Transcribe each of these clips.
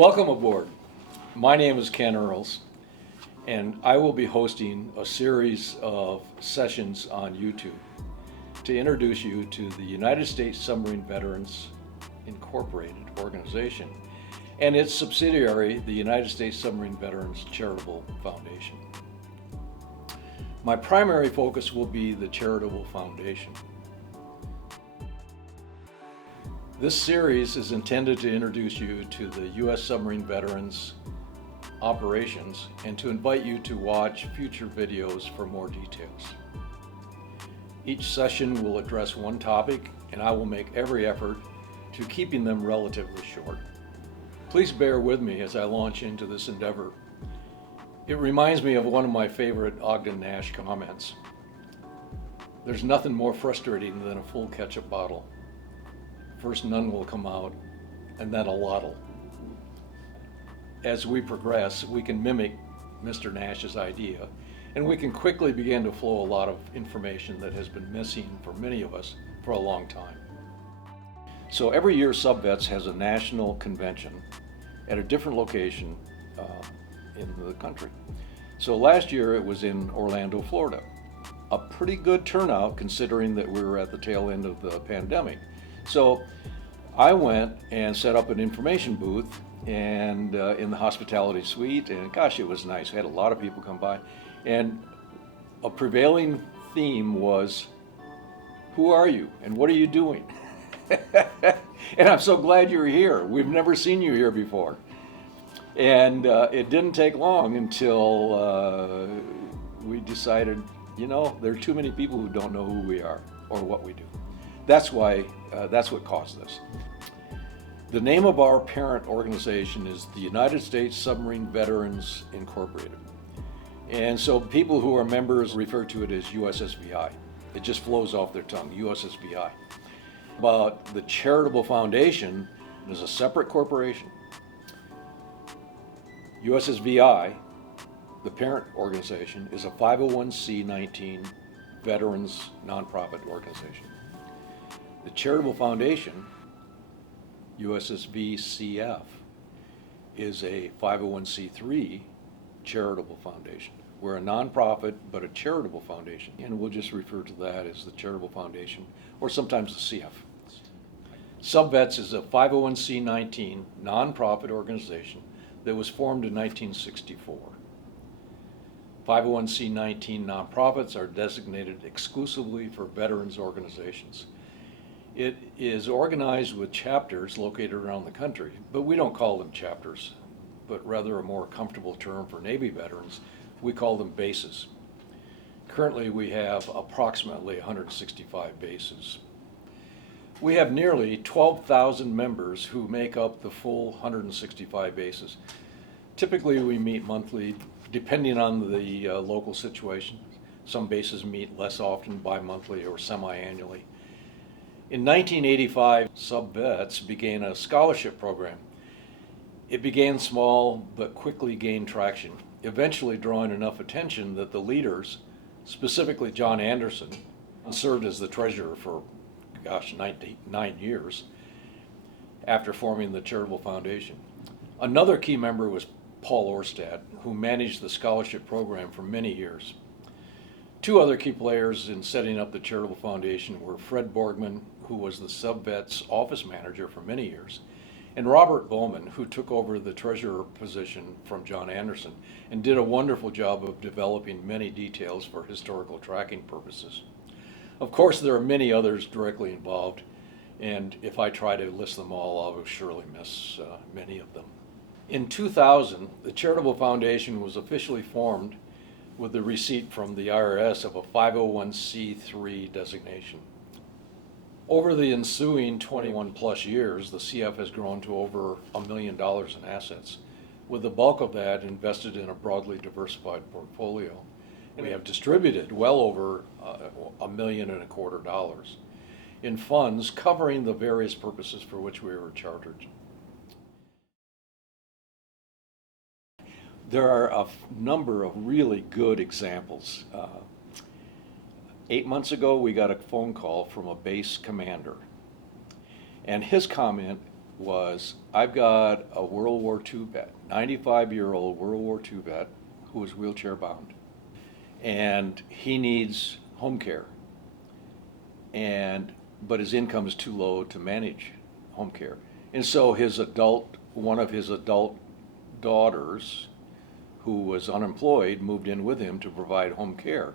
Welcome aboard. My name is Ken Earls, and I will be hosting a series of sessions on YouTube to introduce you to the United States Submarine Veterans Incorporated organization and its subsidiary, the United States Submarine Veterans Charitable Foundation. My primary focus will be the Charitable Foundation. This series is intended to introduce you to the U.S. Submarine Veterans operations and to invite you to watch future videos for more details. Each session will address one topic, and I will make every effort to keeping them relatively short. Please bear with me as I launch into this endeavor. It reminds me of one of my favorite Ogden Nash comments. There's nothing more frustrating than a full ketchup bottle. First none will come out, and then a lot'll. As we progress, we can mimic Mr. Nash's idea, and we can quickly begin to flow a lot of information that has been missing for many of us for a long time. So every year SubVets has a national convention at a different location in the country. So last year it was in Orlando, Florida. A pretty good turnout considering that we were at the tail end of the pandemic. So I went and set up an information booth and in the hospitality suite, and gosh, it was nice. We had a lot of people come by, and a prevailing theme was, who are you and what are you doing? And I'm so glad you're here. We've never seen you here before. And it didn't take long until we decided, there are too many people who don't know who we are or what we do. That's what caused this. The name of our parent organization is the United States Submarine Veterans Incorporated. And so people who are members refer to it as USSVI. It just flows off their tongue, USSVI. But the Charitable Foundation is a separate corporation. USSVI, the parent organization, is a 501c19 veterans nonprofit organization. The Charitable Foundation, USSVCF, is a 501c3 charitable foundation. We're a nonprofit, but a charitable foundation, and we'll just refer to that as the Charitable Foundation, or sometimes the CF. SubVets is a 501c19 nonprofit organization that was formed in 1964. 501c19 nonprofits are designated exclusively for veterans organizations. It is organized with chapters located around the country, but we don't call them chapters, but rather a more comfortable term for Navy veterans, we call them bases. Currently, we have approximately 165 bases. We have nearly 12,000 members who make up the full 165 bases. Typically, we meet monthly, depending on the local situation. Some bases meet less often, bi-monthly or semi-annually. In 1985, SubVets began a scholarship program. It began small, but quickly gained traction, eventually drawing enough attention that the leaders, specifically John Anderson, served as the treasurer for, 9 years after forming the Charitable Foundation. Another key member was Paul Orstad, who managed the scholarship program for many years. Two other key players in setting up the Charitable Foundation were Fred Borgman, who was the SubVets office manager for many years, and Robert Bowman, who took over the treasurer position from John Anderson and did a wonderful job of developing many details for historical tracking purposes. Of course, there are many others directly involved, and if I try to list them all, I will surely miss many of them. In 2000, the Charitable Foundation was officially formed with the receipt from the IRS of a 501c3 designation. Over the ensuing 21 plus years, the CF has grown to over $1 million in assets, with the bulk of that invested in a broadly diversified portfolio. And we have distributed well over $1.25 million in funds covering the various purposes for which we were chartered. There are a number of really good examples. 8 months ago, we got a phone call from a base commander, and his comment was, I've got a World War II vet, 95-year-old World War II vet who is wheelchair bound. And he needs home care. But his income is too low to manage home care. And so one of his adult daughters, who was unemployed, moved in with him to provide home care.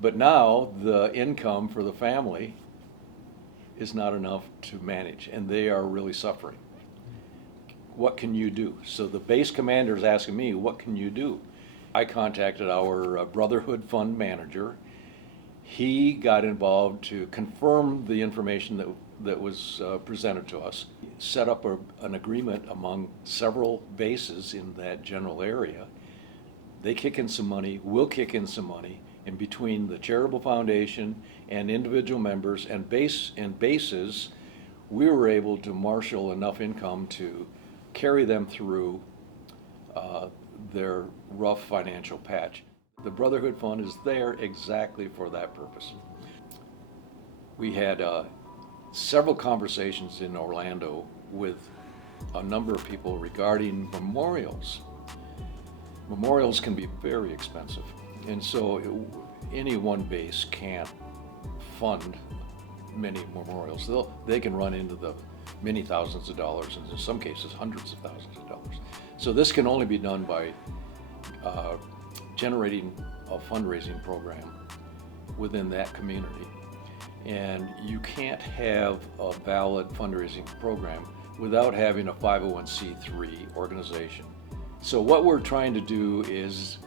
But now the income for the family is not enough to manage, and they are really suffering. What can you do? So the base commander is asking me, what can you do? I contacted our Brotherhood Fund manager. He got involved to confirm the information that was presented to us, set up an agreement among several bases in that general area. They kick in some money, we'll kick in some money, and between the Charitable Foundation and individual members and bases, we were able to marshal enough income to carry them through their rough financial patch. The Brotherhood Fund is there exactly for that purpose. We had several conversations in Orlando with a number of people regarding memorials. Memorials can be very expensive, and so any one base can't fund many memorials. They can run into the many thousands of dollars, and in some cases hundreds of thousands of dollars. So this can only be done by generating a fundraising program within that community. And you can't have a valid fundraising program without having a 501c3 organization. So what we're trying to do is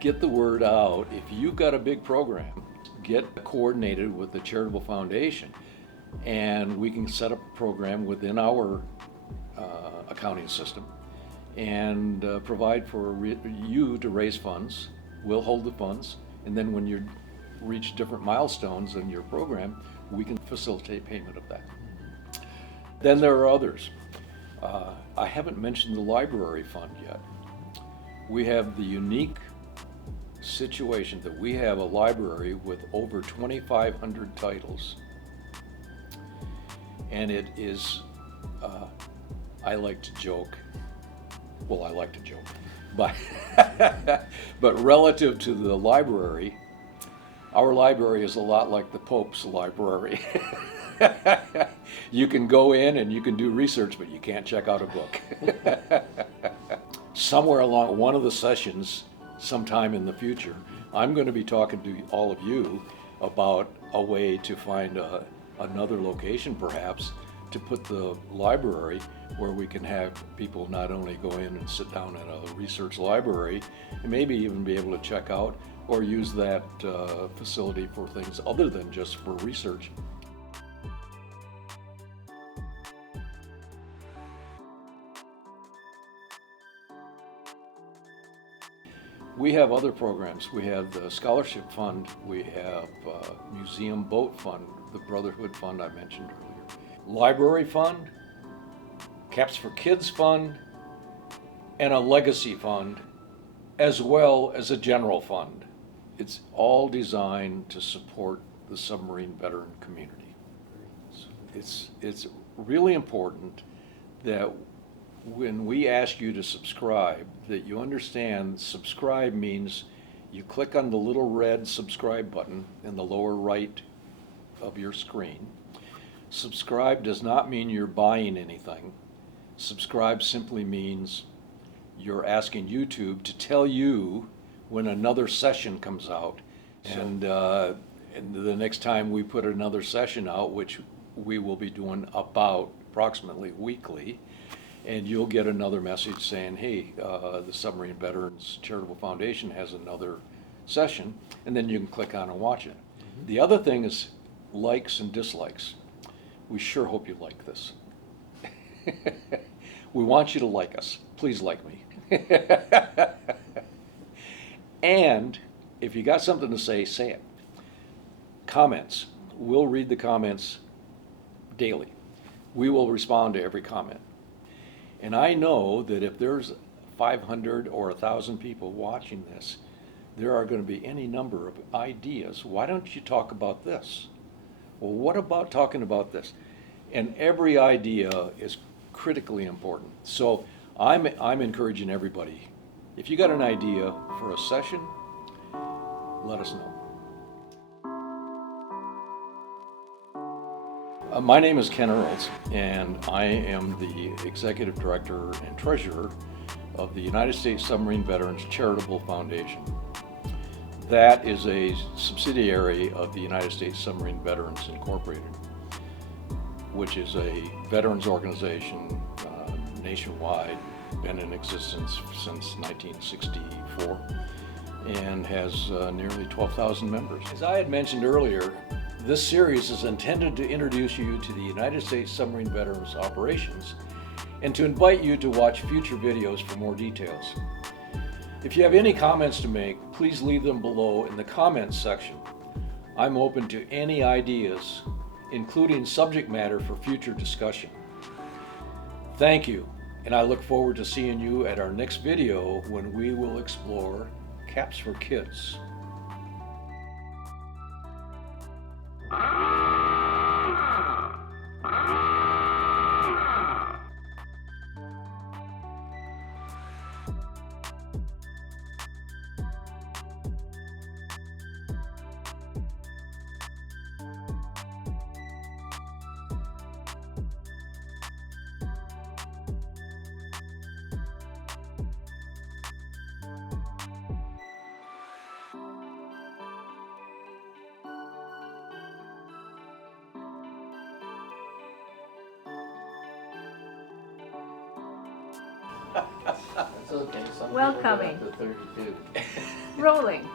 get the word out. If you've got a big program, get coordinated with the Charitable Foundation, and we can set up a program within our accounting system and provide for you to raise funds. We'll hold the funds, and then when you reach different milestones in your program, we can facilitate payment of that. Then there are others. I haven't mentioned the library fund yet. We have the unique situation that we have a library with over 2,500 titles. And it is, I like to joke, but, but relative to the library, our library is a lot like the Pope's library. You can go in and you can do research, but you can't check out a book. Somewhere along one of the sessions, sometime in the future, I'm going to be talking to all of you about a way to find another location, perhaps, to put the library where we can have people not only go in and sit down in a research library, and maybe even be able to check out or use that facility for things other than just for research. We have other programs. We have the Scholarship Fund, we have Museum Boat Fund, the Brotherhood Fund I mentioned earlier, Library Fund, Caps for Kids Fund, and a Legacy Fund, as well as a General Fund. It's all designed to support the submarine veteran community. It's really important that when we ask you to subscribe, that you understand subscribe means you click on the little red subscribe button in the lower right of your screen. Subscribe does not mean you're buying anything. Subscribe simply means you're asking YouTube to tell you when another session comes out. And the next time we put another session out, which we will be doing about approximately weekly, and you'll get another message saying, hey, the Submarine Veterans Charitable Foundation has another session, and then you can click on and watch it. Mm-hmm. The other thing is likes and dislikes. We sure hope you like this. We want you to like us. Please like me. And if you got something to say it. Comments. We'll read the comments daily. We will respond to every comment. And I know that if there's 500 or 1,000 people watching this, there are going to be any number of ideas. Why don't you talk about this? Well, what about talking about this? And every idea is critically important. So I'm encouraging everybody, if you got an idea for a session, let us know. My name is Ken Earls, and I am the Executive Director and Treasurer of the United States Submarine Veterans Charitable Foundation. That is a subsidiary of the United States Submarine Veterans Incorporated, which is a veterans organization nationwide, been in existence since 1964, and has nearly 12,000 members. As I had mentioned earlier, this series is intended to introduce you to the United States Submarine Veterans operations and to invite you to watch future videos for more details. If you have any comments to make, please leave them below in the comments section. I'm open to any ideas, including subject matter for future discussion. Thank you, and I look forward to seeing you at our next video when we will explore caps for kids. That's okay. Some Welcoming. people get up to 32. Rolling.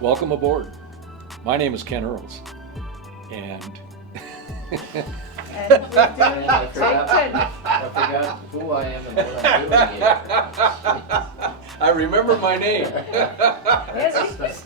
Welcome aboard. My name is Ken Earls, and And we're doing Man, I Titan. forgot who I am and what I'm doing here. I remember my name. Yes,